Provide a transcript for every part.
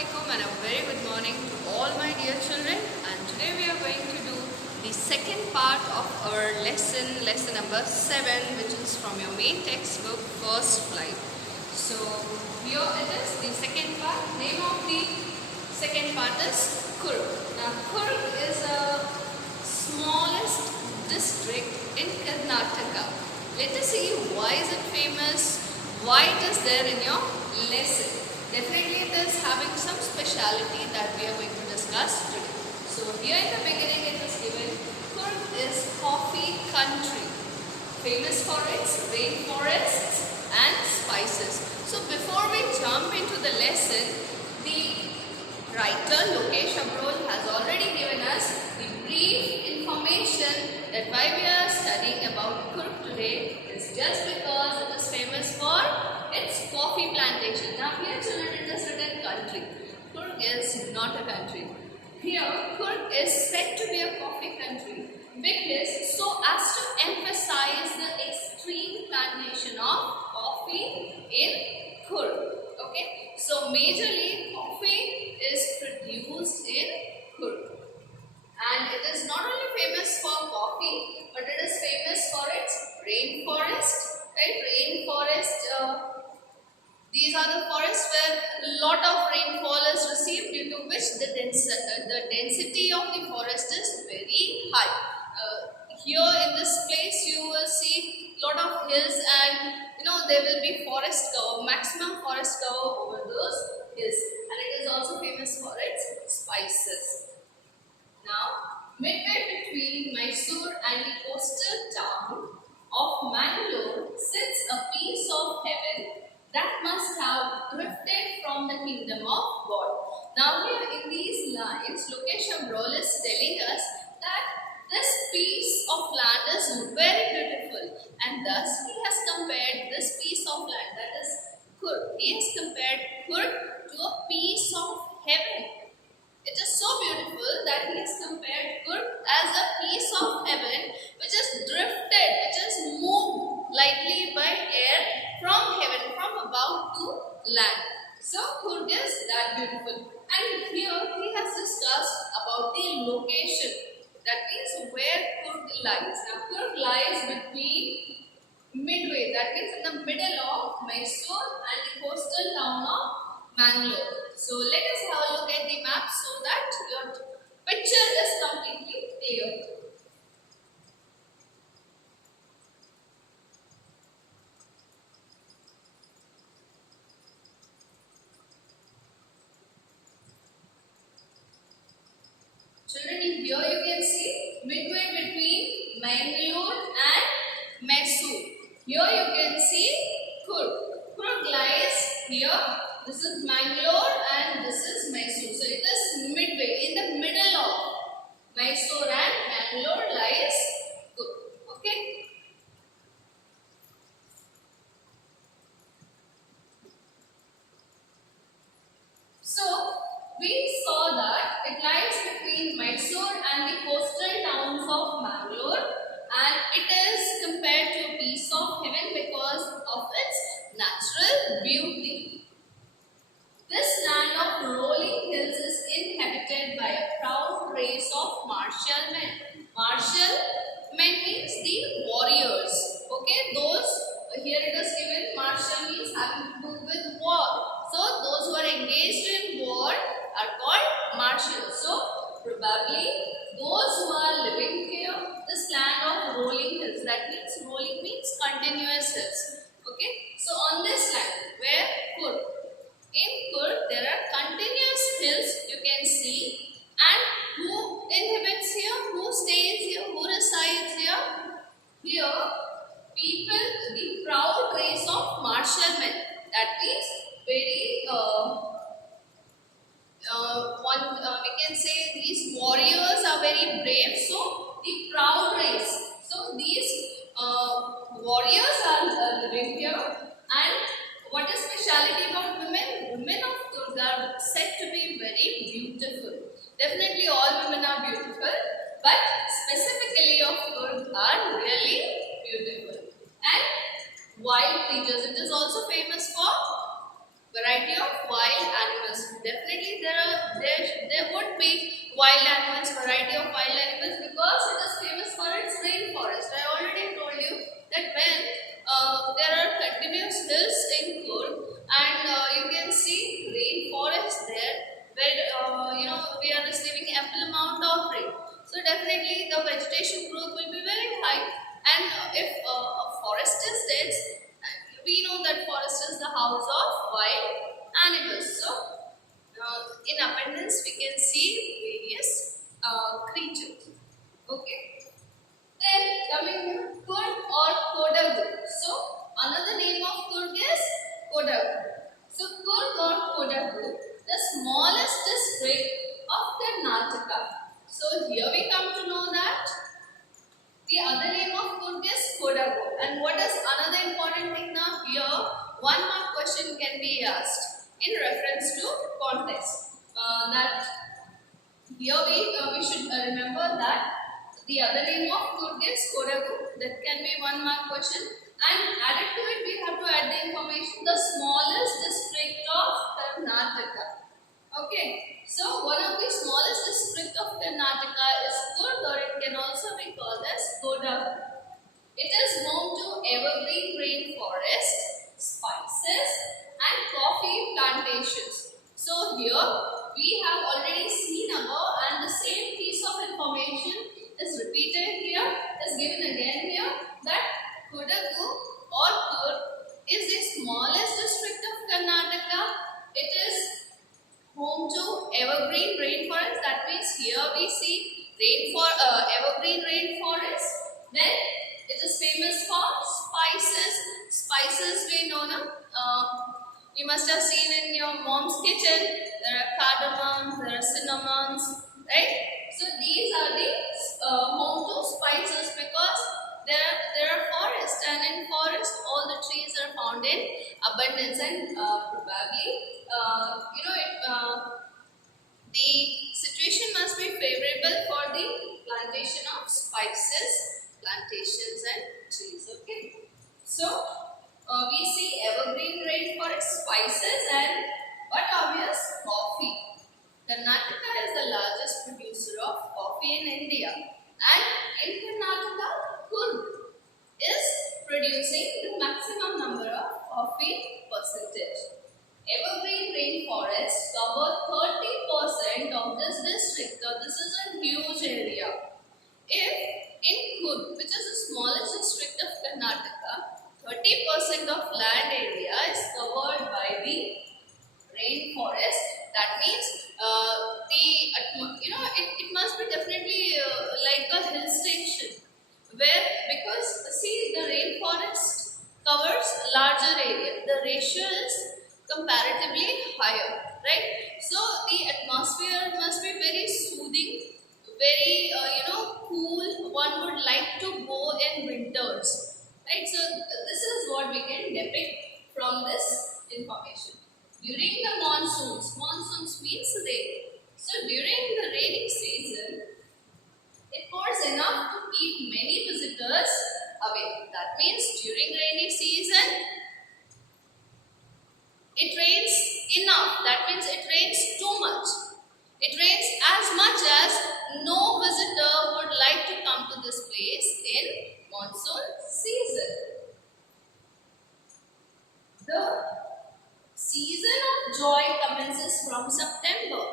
Assalamualaikum and a very good morning to all my dear children, and today we are going to do the second part of our lesson number 7, which is from your main textbook, First Flight. So here it is, the second part. Name of the second part is Coorg. Now Coorg is a smallest district in Karnataka. Let us see why is it famous, why it is there in your lesson. Definitely it is having some speciality that we are going to discuss today. So here in the beginning it is given, Coorg is coffee country, famous for its rainforests and spices. So before we jump into the lesson, the writer Lokesh Abrol has already given us the brief information that why we are studying about Coorg today is just because it is famous for its coffee plantation. Now here children, it is written country. Coorg is not a country. Here Coorg is said to be a coffee country because so as to emphasize the extreme plantation of coffee in Coorg. Okay, so majorly coffee is produced in Coorg, and it is not only famous for coffee, but it is famous for its rainforest. Right, rainforest. These are the forests where a lot of rainfall is received, due to which the density of the forest is very high. Here in this place you will see lot of hills, and there will be forest cover, maximum forest cover over those hills, and it is also famous for its spices. Now, midway between Mysore and the coastal town of Mangalore sits a piece of heaven that must have drifted from the kingdom of God. Now here in these lines, Lokesh Abrol is telling us that this piece of land is very beautiful, and thus he has compared this piece of land, that is Coorg. He has compared Coorg to a piece of heaven. It is so beautiful that he has compared Coorg as a piece of heaven which is drifted, which is moved lightly by air from heaven, from above to land. So Coorg is that beautiful. And here he has discussed about the location. That means where Coorg lies. Now Coorg lies between midway, that means in the middle of Mysore and the coastal town of Mangalore. So let us have a look at the map so that your picture is completely clear. Children, here you can see midway between Mangalore and Mysore. Here you can see Coorg. Coorg lies here. This is Mangalore and this is Mysore. So it is midway, in the middle of Mysore and Mangalore lies Coorg. Okay. So we saw that it lies between Mysore and the coastal towns of Mangalore, and it is compared to a piece of heaven because of its natural beauty. This land of rolling hills is inhabited by a proud race of martial men. Martial men means the warriors. Okay, those, here it is given, martial means having to do with war. So those who are engaged in war are called martial. So probably those who are living here, this land of rolling hills, that means rolling means continuous hills. Okay, so on this land where Coorg, in Coorg there are continuous hills you can see, and who inhabits here, who stays here, who resides here? Here people, the proud race of martial men, that means very we can say these warriors are very brave, so the proud race. So these warriors are living here. And what is speciality about women? Women of Coorg are said to be very beautiful. Definitely all women are beautiful, but specifically of Coorg are really beautiful. And wild creatures. It is also famous for Variety of wild animals. Definitely there would be wild animals, variety of wild animals, because it is famous for its rainforest. I already told you that when there are continuous hills in Coorg, and you can see rainforest there, where we are receiving ample amount of rain. So definitely the vegetation growth will be very high, and if a forest is dense, we know that forest is the house of wild animals. So, in abundance, we can see various creatures. Okay. Then coming to Coorg or Kodagu. So, another name of Coorg is Kodagu. So, Coorg or Kodagu, the smallest district of Karnataka. So, here we come to know that the other name of Coorg is Kodagu. And what is another important thing now? Here, one mark question can be asked in reference to context. That here we should remember that the other name of Coorg is Kodagu. That can be one mark question. And added to it, we have to add the information the smallest district of Karnataka. Okay, so one of the smallest district of Karnataka is Coorg, or it can also be called as Kodagu. It is home to evergreen rainforest, spices, and coffee plantations. So here we have already seen above, and the same piece of information is repeated here, is given again here, that Kodagu or Coorg is the smallest district of Karnataka. It is home to evergreen rainforest. That means here we see evergreen rainforest. Then it is famous for spices. Spices we know now. You must have seen in your mom's kitchen. There are cardamoms, there are cinnamons, right? So these are the home to spices, because there are forests, and in forest all the trees are found in abundance, and probably the situation must be favorable for the plantation of spices, plantations and trees. Okay, so we see evergreen rainforest, spices, and what obvious, coffee. Karnataka is the largest producer of coffee in India, and in Karnataka, Coorg is producing the maximum number of coffee percentage. Evergreen rainforests cover 30% of this district. So this is a huge area. If in Coorg, which is the smallest district of Karnataka, 30% of land area is covered by the rainforest. That means it must be definitely like a hill station, where, because see, the rainforest covers larger area, the ratio is comparatively higher, right? So the atmosphere must be very soothing, very cool. One would like to go in winters, right? So this is what we can depict from this information. During the monsoons means rain. So during the rainy season, it pours enough to keep many visitors away. That means during rainy season, it rains enough. That means it rains too much. It rains as much as no visitor would like to come to this place in monsoon season. The season of joy commences from September.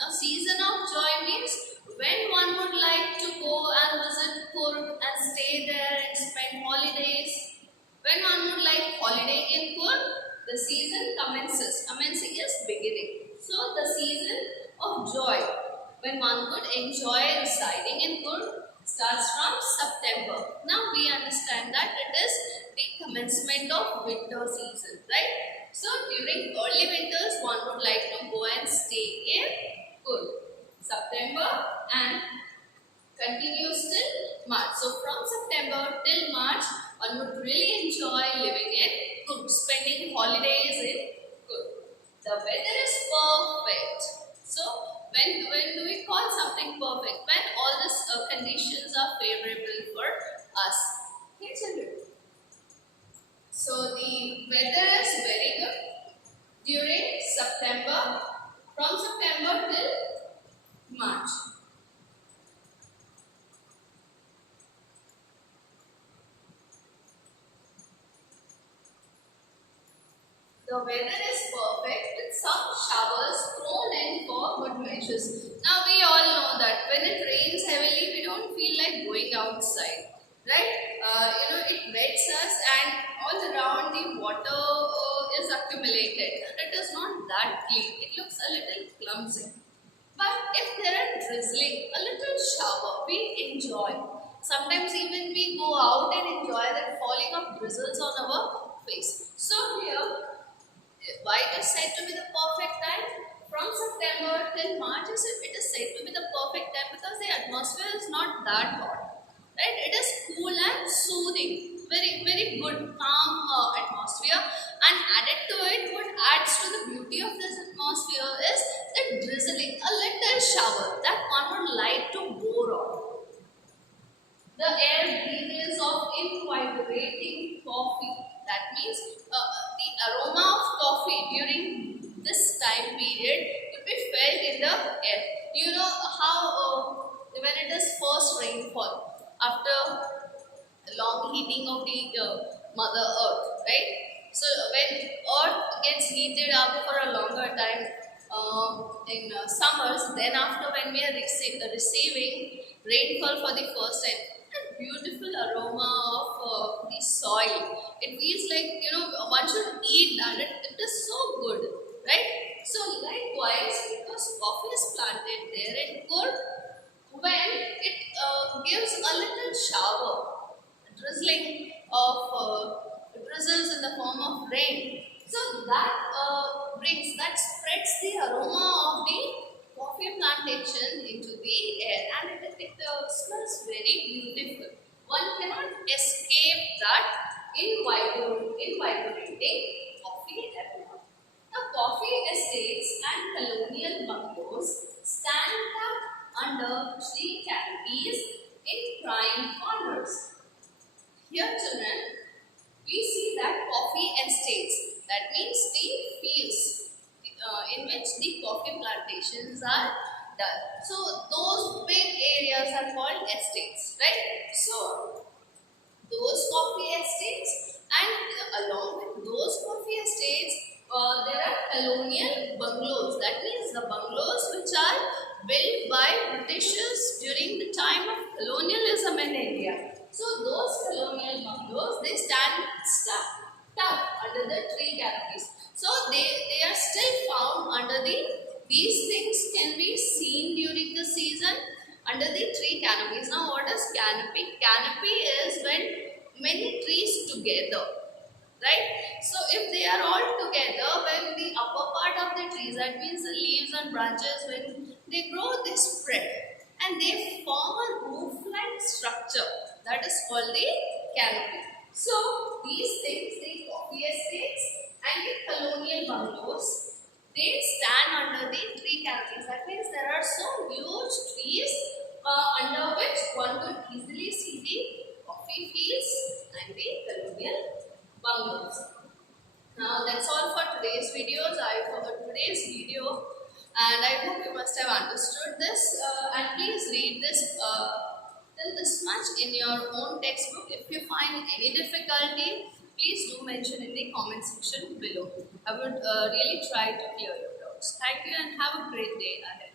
Now, season of joy means when one would like to go and visit Coorg and stay there and spend holidays. When one would like holiday in Coorg, the season commences. Commencing is beginning. So, the season of joy, when one could enjoy residing in Coorg, starts from September. Now, we understand that it is the commencement of winter season, right? So, during early winters, one would like to go and stay in Coorg. September and continues till March. So, from September till March, one would really enjoy living in Coorg, spending holidays in Coorg. The weather is perfect. So, when do we call something perfect? When all these conditions are favorable for us. Okay, children. So, the weather is very good. during September, from September till March. The weather is perfect with some showers thrown in for good measures. Now we all know that when it rains heavily, we don't feel like going outside, right? It wets us and all around the water is accumulated and it is not that clean. It looks a little clumsy. But if there are drizzling, a little shower, we enjoy. Sometimes even we go out and enjoy that falling of drizzles on our face. So here why it is said to be the perfect time? From September till March, it is said to be the perfect time because the atmosphere is not that hot. Right? It is cool and soothing. Very, very good, calm atmosphere. And added to it, what adds to the beauty of this atmosphere is the drizzling, a little shower that one would like to bore on. The air breathes of invigorating coffee. That means the aroma of coffee during this time period will be felt in the air. You know how when it is first rainfall after long heating of the Mother Earth, right? So when Earth gets heated up for a longer time in summers, then after when we are receiving rainfall for the first time, that beautiful aroma of the soil. It feels like one should eat that. It is so good, right? So likewise, because coffee is planted there in Coorg, when it gives a little shower, drizzling of drizzles in the form of rain. So that spreads the aroma of the coffee plantation into the air, and it smells very beautiful. One cannot escape that invigorating coffee aroma. The coffee estates and colonial bungalows stand up under tree canopies in prime corners. Here, children, we see that coffee estates, that means the fields in which the coffee plantations are done. So, those big areas are called estates, right? So, those coffee estates and along with those coffee estates, there are colonial bungalows. That means the bungalows which are built by Britishers during the time of colonialism in India. So those colonial bungalows, they stand stuck under the tree canopies. So they are still found under these things can be seen during the season under the tree canopies. Now what is canopy? Canopy is when many trees together, right? So if they are all together, when the upper part of the trees, that means the leaves and branches, when they grow, they spread and they form a roof-like structure that is called the canopy. So these things, the coffee estates and the colonial bungalows, they stand under the tree canopies. That means there are so huge trees under which one could easily see the coffee fields and the colonial bungalows. Now that's all for today's videos. Today's video, and I hope you must have understood this. And please read this till this much in your own textbook. If you find any difficulty, please do mention in the comment section below. I would really try to clear your doubts. Thank you and have a great day ahead.